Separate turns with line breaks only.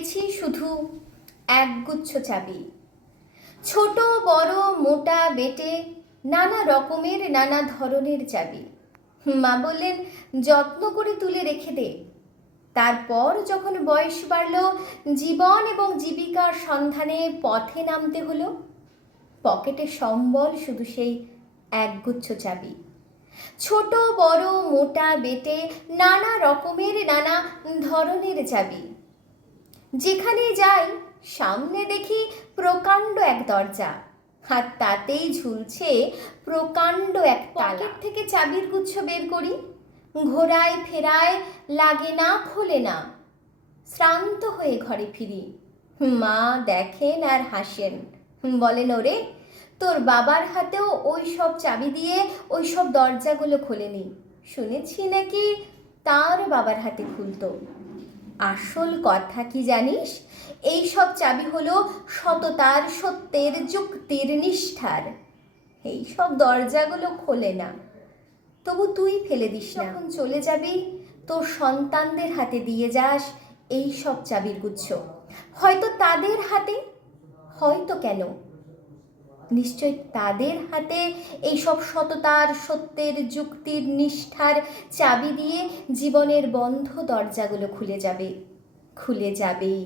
পেয়েছি শুধু একগুচ্ছ চাবি। ছোট, বড়, মোটা, বেটে নানা রকমের, নানা ধরনের চাবি। মা বললেন, যত্ন করে তুলে রেখে দে। তারপর যখন বয়স বাড়ল, জীবন এবং জীবিকার সন্ধানে পথে নামতে হলো। পকেটে সম্বল শুধু সেই একগুচ্ছ চাবি। ছোট, বড়, মোটা, বেটে নানা রকমের, নানা ধরনের চাবি। যেখানে যাই, সামনে দেখি প্রকাণ্ড এক দরজা। আর তাতেই ঝুলছে প্রকাণ্ড এক পকেট থেকে চাবির গুচ্ছ বের করি। ঘোরায় ফেরায় লাগে না, খোলে না। শ্রান্ত হয়ে ঘরে ফিরি। মা দেখেন আর হাসেন। বলেন, ওরে, তোর বাবার হাতেও ওই সব চাবি দিয়ে ওই সব দরজাগুলো খোলেনি। শুনেছি নাকি তার বাবার হাতে খুলতো। আসল কথা কি জানিস? এই সব চাবি হলো সততার সত্যের যুক্তির নিষ্ঠার। এই সব দরজাগুলো খোলে না। তবু তুই ফেলে দিস না। যখন চলে যাবি, তোর সন্তানদের হাতে দিয়ে যাস এই সব চাবির গুচ্ছ। হয়তো তাদের হাতে, হয়তো কেন? নিশ্চয় তাদের হাতে এই সব সততার, সত্যের যুক্তির নিষ্ঠার চাবি দিয়ে জীবনের বন্ধ দরজাগুলো খুলে যাবে, খুলে যাবেই।